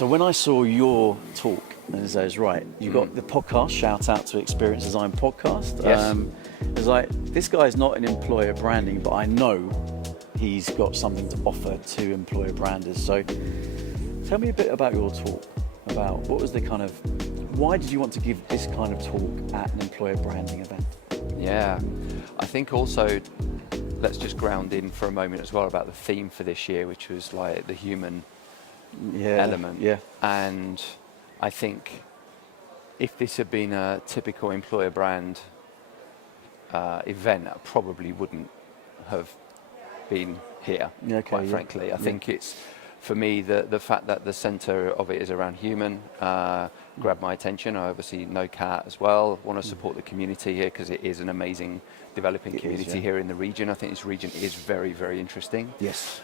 So when I saw your talk, and as I was right, you got the podcast, shout out to Experience Design Podcast. Yes. It was like, this guy's not in employer branding, but I know he's got something to offer to employer branders. So tell me a bit about your talk, about what was the kind of, why did you want to give this kind of talk at an employer branding event? Yeah, I think also, let's just ground in for a moment as well about the theme for this year, which was like the human element. Yeah. And I think if this had been a typical employer brand event, I probably wouldn't have been here, quite frankly. I think it's, for me, the fact that the center of it is around human grabbed my attention. I obviously know Kat as well, want to support the community here because it is an amazing developing community here in the region. I think this region is very, very interesting. Yes.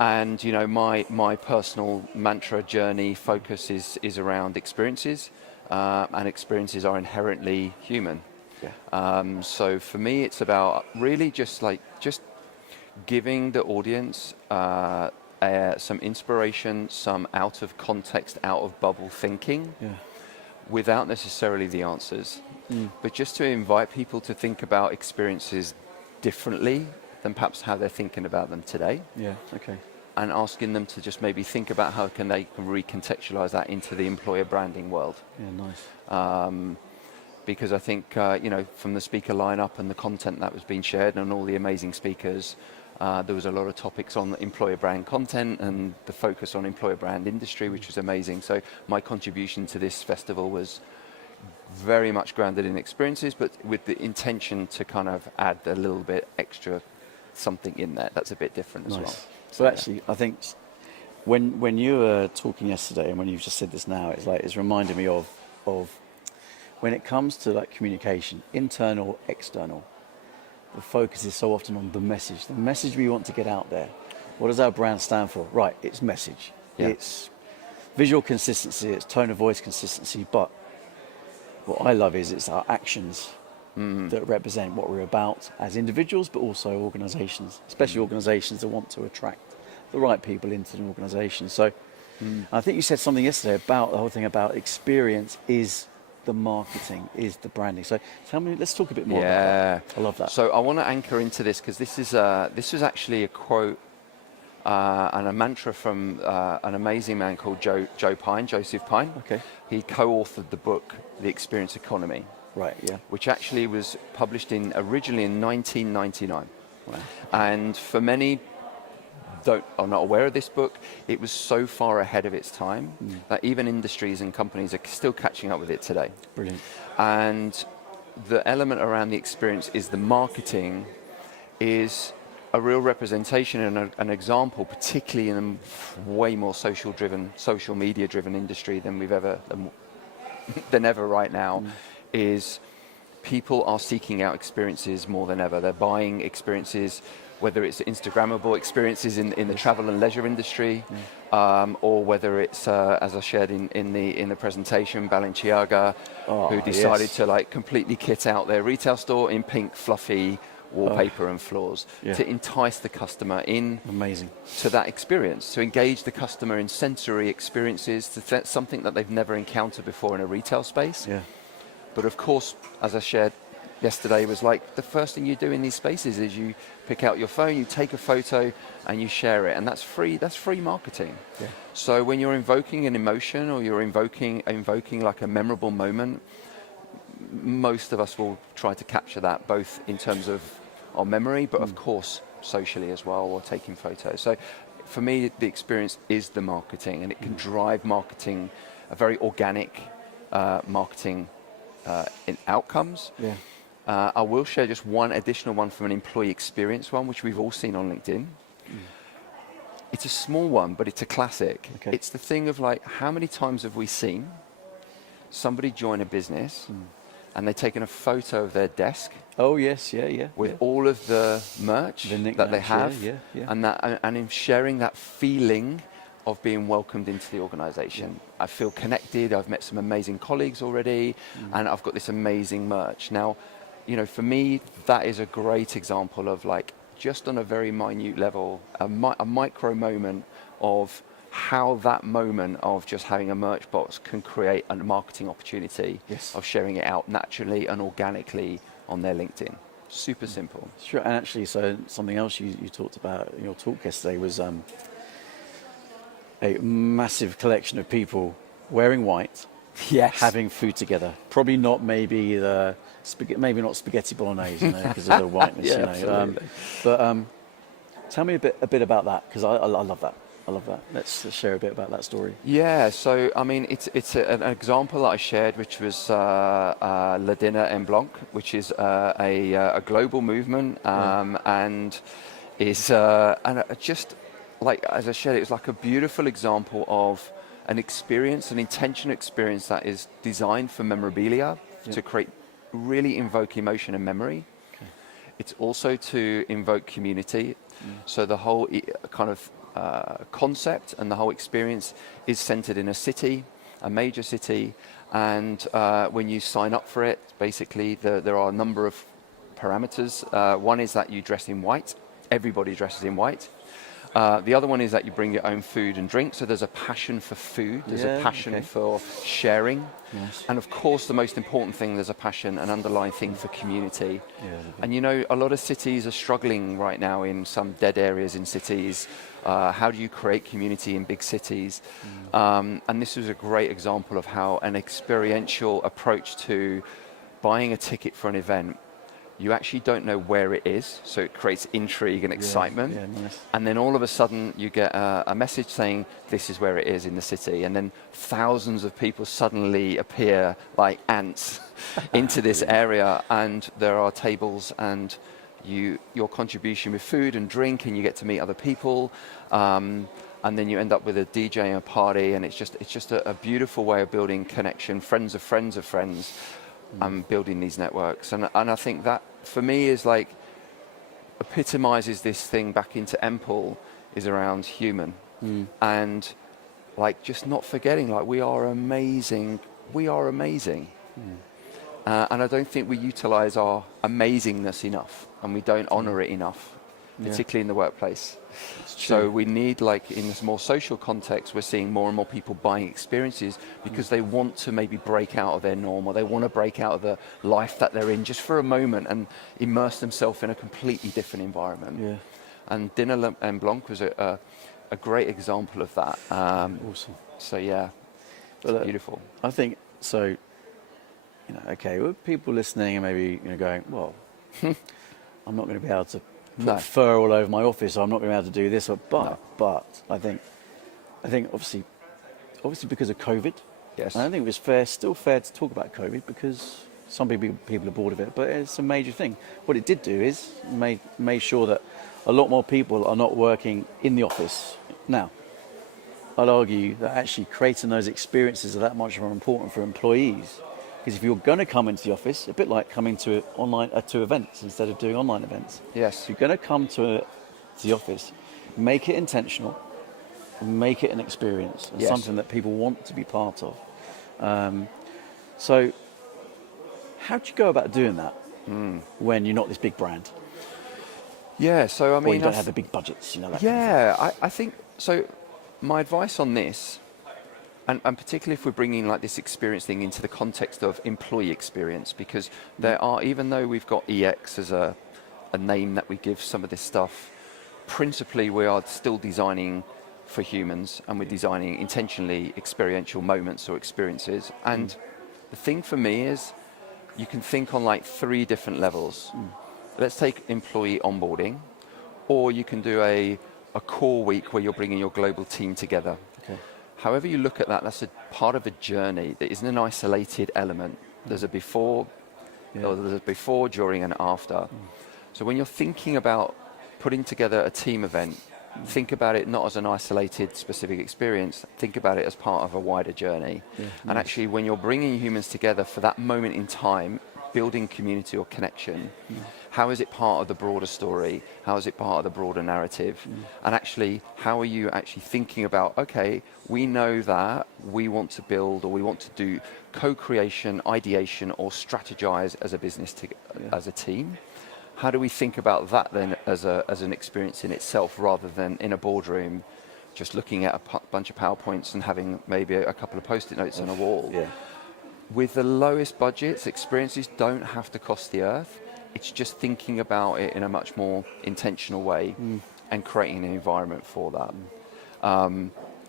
And you know, my personal mantra, journey, focus is around experiences, and experiences are inherently human. Yeah. So for me, it's about really just giving the audience some inspiration, some out of context, out of bubble thinking, without necessarily the answers, but just to invite people to think about experiences differently than perhaps how they're thinking about them today. Yeah, okay. And asking them to just maybe think about how they can recontextualize that into the employer branding world. Yeah, nice. Because I think, you know, from the speaker lineup and the content that was being shared and all the amazing speakers, there was a lot of topics on employer brand content and the focus on employer brand industry, which was amazing. So my contribution to this festival was very much grounded in experiences, but with the intention to kind of add a little bit extra something in there that's a bit different as well. So actually, I think when you were talking yesterday and when you've just said this now, it's reminded me of when it comes to like communication, internal, external, the focus is so often on the message we want to get out there. What does our brand stand for? Right, it's message. Yeah. It's visual consistency, it's tone of voice consistency, but what I love is it's our actions that represent what we're about as individuals, but also organizations, especially organizations that want to attract the right people into an organization. So I think you said something yesterday about the whole thing about experience is the marketing, is the branding. So tell me, let's talk a bit more about that. I love that. So I want to anchor into this because this was actually a quote and a mantra from an amazing man called Joseph Pine. Okay. He co-authored the book, The Experience Economy. Right, yeah. Which actually was published originally in 1999. Wow. And for many are not aware of this book, it was so far ahead of its time that even industries and companies are still catching up with it today. Brilliant. And the element around the experience is the marketing is a real representation and an example, particularly in a way more social media driven industry than we've ever than ever right now. Is people are seeking out experiences more than ever. They're buying experiences, whether it's Instagrammable experiences in the travel and leisure industry, or whether it's, as I shared in the presentation, Balenciaga, who decided to like completely kit out their retail store in pink, fluffy wallpaper and floors to entice the customer in to that experience, to engage the customer in sensory experiences, to something that they've never encountered before in a retail space. Yeah. But of course, as I shared yesterday, was like the first thing you do in these spaces is you pick out your phone, you take a photo, and you share it, and that's free. That's free marketing. Yeah. So when you're invoking an emotion or you're invoking like a memorable moment, most of us will try to capture that, both in terms of our memory, but of course socially as well, or taking photos. So for me, the experience is the marketing, and it can drive marketing, a very organic marketing in outcomes. Yeah. I will share just one additional one from an employee experience one, which we've all seen on LinkedIn. It's a small one, but it's a classic. Okay. It's the thing of like, how many times have we seen somebody join a business and they've taken a photo of their desk? Oh yes, with all of the merch that they have, and in sharing that feeling of being welcomed into the organization. I feel connected, I've met some amazing colleagues already, and I've got this amazing merch. Now, you know, for me, that is a great example of like, just on a very minute level, a micro moment of how that moment of just having a merch box can create a marketing opportunity Yes. of sharing it out naturally and organically on their LinkedIn. Super simple. Sure. And actually, so something else you talked about in your talk yesterday was a massive collection of people wearing white, Yes. having food together. Probably not maybe maybe not spaghetti bolognese, because of the whiteness, Yeah, absolutely. But tell me a bit about that, because I love that. I love that. Let's share a bit about that story. Yeah, so I mean, it's an example that I shared, which was Le Dinner en Blanc, which is a global movement, and is just like, as I shared, it was like a beautiful example of an experience, an intentional experience that is designed for memorabilia to create, really invoke emotion and memory. Okay. It's also to invoke community. So the whole kind of concept and the whole experience is centered in a city, a major city, and when you sign up for it, basically there are a number of parameters. One is that you dress in white. Everybody dresses in white. The other one is that you bring your own food and drink. So there's a passion for food. There's a passion for sharing. Yes. And of course, the most important thing, there's a passion, an underlying thing for community. Yeah. And you know, a lot of cities are struggling right now in some dead areas in cities. How do you create community in big cities? And this was a great example of how an experiential approach to buying a ticket for an event, you actually don't know where it is, so it creates intrigue and excitement. Yeah, nice. And then all of a sudden you get a message saying this is where it is in the city, and then thousands of people suddenly appear like ants into this area, and there are tables and your contribution with food and drink, and you get to meet other people, and then you end up with a DJ and a party, and it's just a beautiful way of building connection, friends of friends of friends, and building these networks. And I think that for me is like epitomizes this thing back into Empple, is around human, and like just not forgetting, like we are amazing, and I don't think we utilize our amazingness enough, and we don't honor it enough, particularly in the workplace. So we need, like in this more social context, we're seeing more and more people buying experiences because they want to maybe break out of their norm, or they want to break out of the life that they're in just for a moment and immerse themselves in a completely different environment. Yeah. And Dinner en Blanc was a great example of that. Awesome. So yeah, Well, beautiful. I think so. Okay, well, people listening and maybe going, well, I'm not going to be able to put fur all over my office, so I'm not going to be able to do this. But I think obviously because of COVID, Yes. and I think it was still fair to talk about COVID, because some people are bored of it, but it's a major thing. What it did do is made sure that a lot more people are not working in the office now. I'd argue that actually creating those experiences are that much more important for employees. Because if you're going to come into the office, a bit like coming to events instead of doing online events. Yes. If you're going to come to the office, make it intentional, make it an experience, and something that people want to be part of. So, how do you go about doing that when you're not this big brand? Yeah. So I mean, or you don't have the big budgets, that kind of thing. I think so. My advice on this, and particularly if we're bringing like this experience thing into the context of employee experience, because there are, even though we've got EX as a name that we give some of this stuff, principally we are still designing for humans, and we're designing intentionally experiential moments or experiences. And the thing for me is, you can think on like 3 different levels. Let's take employee onboarding, or you can do a core week where you're bringing your global team together. Okay. However you look at that, that's a part of a journey. That isn't an isolated element. There's a before, or there's a before, during, and after. So when you're thinking about putting together a team event, think about it not as an isolated specific experience. Think about it as part of a wider journey. And actually, when you're bringing humans together for that moment in time, building community or connection, how is it part of the broader story? How is it part of the broader narrative? And actually, how are you actually thinking about, okay, we know that we want to build, or we want to do co-creation, ideation, or strategize as a business, as a team. How do we think about that then as an experience in itself, rather than in a boardroom just looking at a bunch of PowerPoints and having maybe a couple of Post-it notes on a wall. Yeah. With the lowest budgets, experiences don't have to cost the earth. It's just thinking about it in a much more intentional way and creating an environment for that.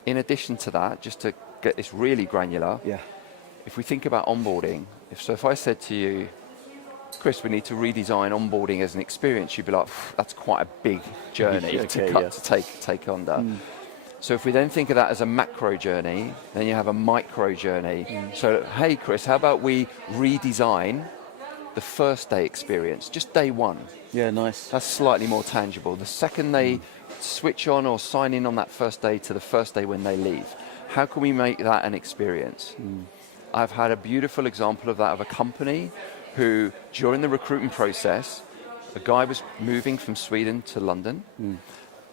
In addition to that, just to get this really granular, Yeah. if we think about onboarding, if I said to you, Chris, we need to redesign onboarding as an experience, you'd be like, that's quite a big journey to take on that. So if we then think of that as a macro journey, then you have a micro journey. So, hey, Chris, how about we redesign the first day experience, just day one? Yeah, nice. That's slightly more tangible. The second they switch on or sign in on that first day to the first day when they leave, how can we make that an experience? I've had a beautiful example of that, of a company who, during the recruitment process, a guy was moving from Sweden to London.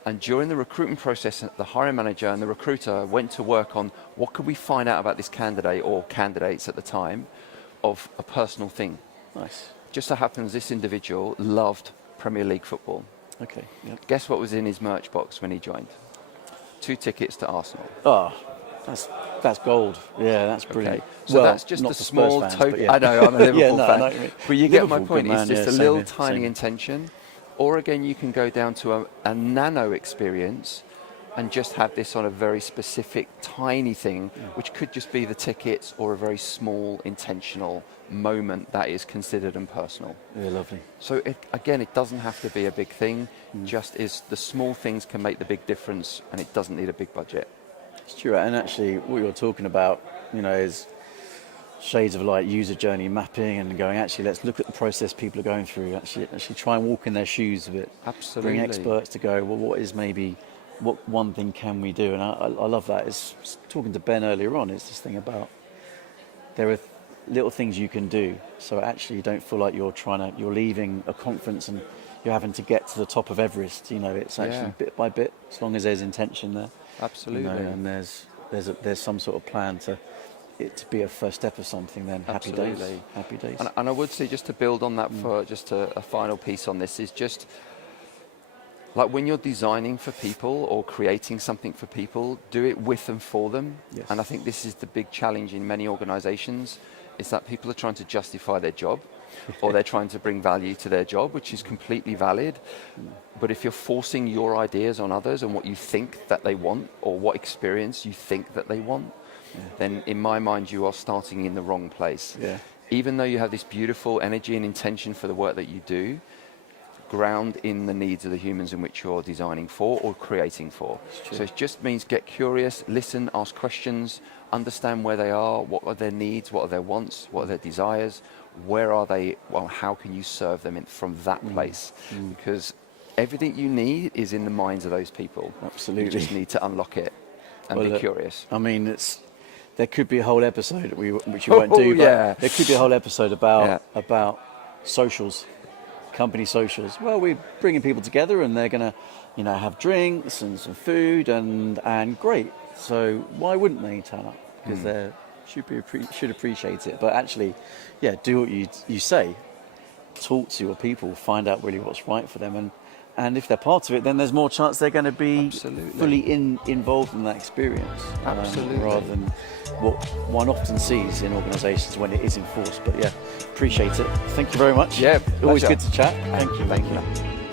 And during the recruitment process, the hiring manager and the recruiter went to work on what could we find out about this candidate or candidates at the time of a personal thing. Nice. Just so happens this individual loved Premier League football. Okay. Yep. Guess what was in his merch box when he joined? 2 tickets to Arsenal. Oh, that's gold. Yeah, that's brilliant. Okay. So that's just a small token. Yeah. I know, I'm a Liverpool fan. No, but you get my Liverpool, point. good It's man, just yeah, a little same tiny here. intention. Or again, you can go down to a nano experience and just have this on a very specific, tiny thing, which could just be the tickets or a very small, intentional moment that is considered and personal. Yeah, lovely. So again, it doesn't have to be a big thing. Just is the small things can make the big difference, and it doesn't need a big budget. Stuart, and actually what you're talking about, is shades of like user journey mapping and going, actually, let's look at the process people are going through, actually try and walk in their shoes a bit. Absolutely. Bring experts to go, well, what one thing can we do? And I love that. It's talking to Ben earlier on, it's this thing about there are little things you can do. So actually you don't feel like you're leaving a conference and you're having to get to the top of Everest. It's actually bit by bit, as long as there's intention there. Absolutely. And there's some sort of plan to be a first step of something, then happy Absolutely. days. And I would say, just to build on that for just a final piece on this, is just like when you're designing for people or creating something for people, do it with and for them. Yes. And I think this is the big challenge in many organizations, is that people are trying to justify their job or they're trying to bring value to their job, which is completely valid. But if you're forcing your ideas on others and what you think that they want or what experience you think that they want, then in my mind you are starting in the wrong place. Yeah. Even though you have this beautiful energy and intention for the work that you do, ground in the needs of the humans in which you're designing for or creating for. So it just means get curious, listen, ask questions, understand where they are, what are their needs, what are their wants, what are their desires, where are they, well, how can you serve them from that place? Because everything you need is in the minds of those people. Absolutely. You just need to unlock it and be curious. I mean, there could be a whole episode which we won't do, but there could be a whole episode about socials, company socials. Well, we're bringing people together and they're going to, have drinks and some food and great. So why wouldn't they turn up? Because they should appreciate it. But actually, do what you say. Talk to your people, find out really what's right for them, and if they're part of it, then there's more chance they're going to be fully involved in that experience. Absolutely. Rather than what one often sees in organisations when it is enforced. But appreciate it. Thank you very much. Yeah, always pleasure. good to chat. Thank you. Thank you.